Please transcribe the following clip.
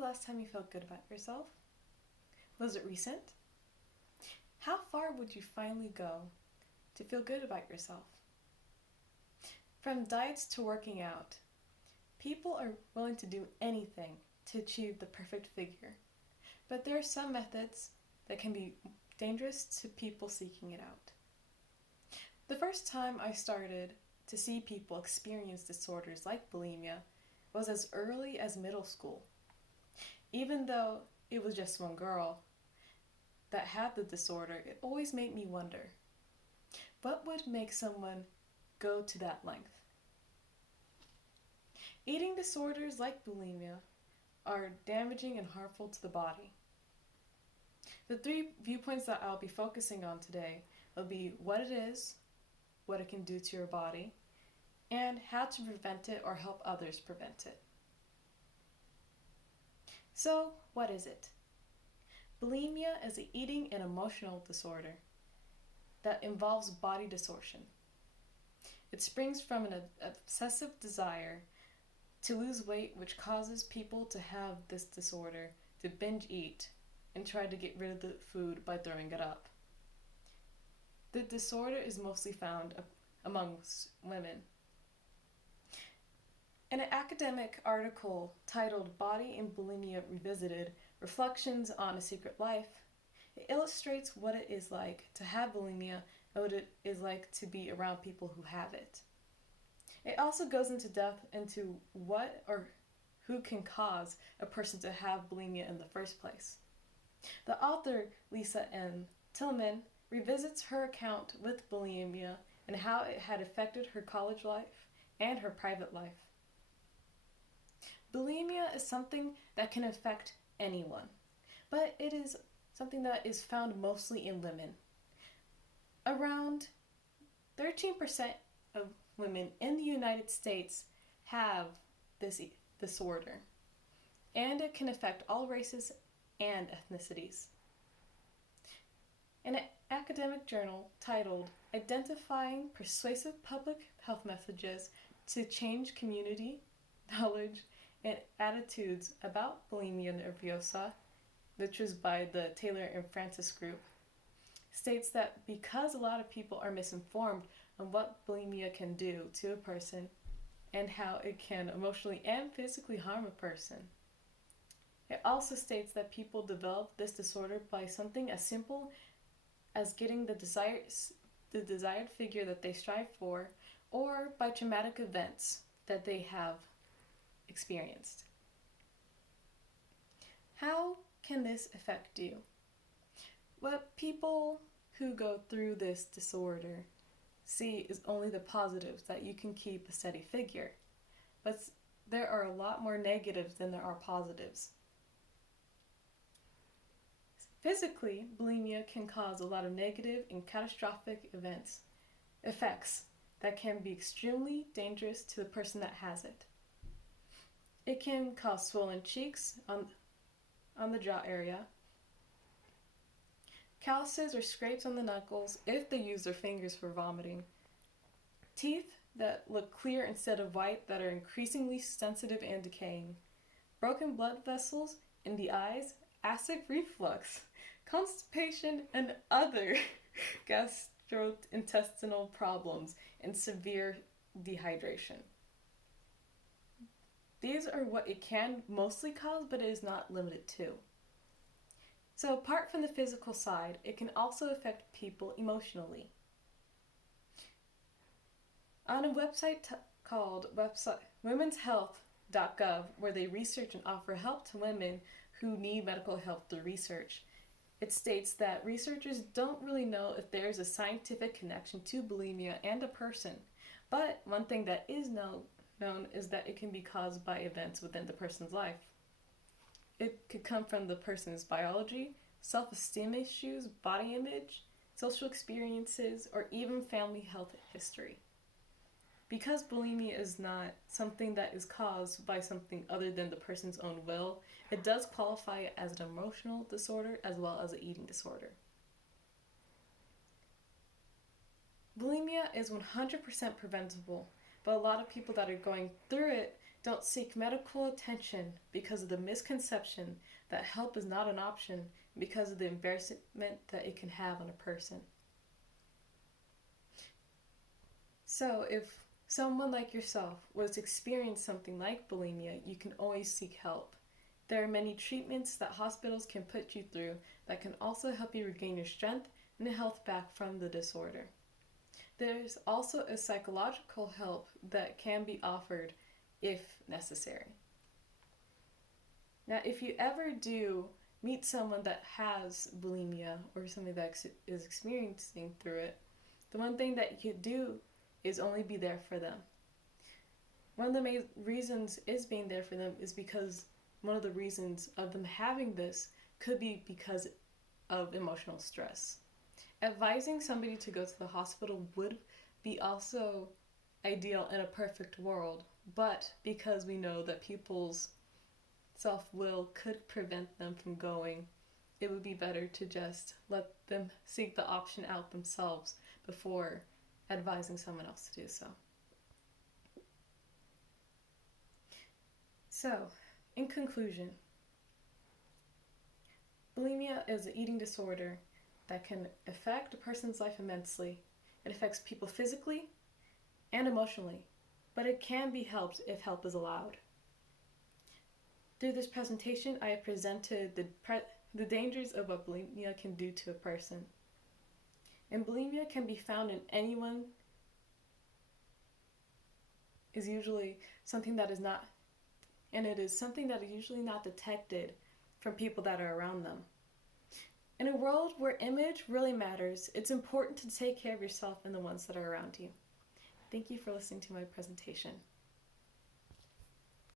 the last time you felt good about yourself? Was it recent? How far would you finally go to feel good about yourself? From diets to working out, people are willing to do anything to achieve the perfect figure. But there are some methods that can be dangerous to people seeking it out. The first time I started to see people experience disorders like bulimia was as early as middle school. Even though it was just one girl that had the disorder, it always made me wonder, what would make someone go to that length? Eating disorders like bulimia are damaging and harmful to the body. The three viewpoints that I'll be focusing on today will be what it is, what it can do to your body, and how to prevent it or help others prevent it. So, what is it? Bulimia is an eating and emotional disorder that involves body distortion. It springs from an obsessive desire to lose weight, which causes people to have this disorder to binge eat and try to get rid of the food by throwing it up. The disorder is mostly found amongst women. In an academic article titled Body and Bulimia Revisited, Reflections on a Secret Life, it illustrates what it is like to have bulimia and what it is like to be around people who have it. It also goes into depth into what or who can cause a person to have bulimia in the first place. The author, Lisa N. Tillman, revisits her account with bulimia and how it had affected her college life and her private life. Bulimia is something that can affect anyone, but it is something that is found mostly in women. Around 13% of women in the United States have this disorder, and it can affect all races and ethnicities. In an academic journal titled Identifying Persuasive Public Health Messages to Change Community Knowledge and Attitudes About Bulimia Nervosa, which was by the Taylor and Francis group, states that because a lot of people are misinformed on what bulimia can do to a person and how it can emotionally and physically harm a person. It also states that people develop this disorder by something as simple as getting the desired figure that they strive for, or by traumatic events that they have experienced. How can this affect you? What people who go through this disorder see is only the positives, that you can keep a steady figure, but there are a lot more negatives than there are positives. Physically, bulimia can cause a lot of negative and catastrophic effects that can be extremely dangerous to the person that has it. It can cause swollen cheeks on the jaw area, calluses or scrapes on the knuckles if they use their fingers for vomiting, teeth that look clear instead of white that are increasingly sensitive and decaying, broken blood vessels in the eyes, acid reflux, constipation, and other gastrointestinal problems, and severe dehydration. These are what it can mostly cause, but it is not limited to. So apart from the physical side, it can also affect people emotionally. On a website called womenshealth.gov, where they research and offer help to women who need medical help through research, it states that researchers don't really know if there is a scientific connection to bulimia and a person, but one thing that is known is that it can be caused by events within the person's life. It could come from the person's biology, self-esteem issues, body image, social experiences, or even family health history. Because bulimia is not something that is caused by something other than the person's own will, it does qualify as an emotional disorder as well as an eating disorder. Bulimia is 100% preventable But a lot of people that are going through it don't seek medical attention because of the misconception that help is not an option, because of the embarrassment that it can have on a person. So if someone like yourself was to experience something like bulimia, you can always seek help. There are many treatments that hospitals can put you through that can also help you regain your strength and health back from the disorder. There's also a psychological help that can be offered if necessary. Now, if you ever do meet someone that has bulimia or somebody that is experiencing through it, the one thing that you do is only be there for them. One of the main reasons is being there for them is because one of the reasons of them having this could be because of emotional stress. Advising somebody to go to the hospital would be also ideal in a perfect world, but because we know that people's self-will could prevent them from going, it would be better to just let them seek the option out themselves before advising someone else to do so. So, in conclusion, bulimia is an eating disorder that can affect a person's life immensely. It affects people physically and emotionally, but it can be helped if help is allowed. Through this presentation, I have presented the dangers of what bulimia can do to a person. And bulimia can be found in anyone, is usually something that is not, and it is something that is usually not detected from people that are around them. In a world where image really matters, it's important to take care of yourself and the ones that are around you. Thank you for listening to my presentation.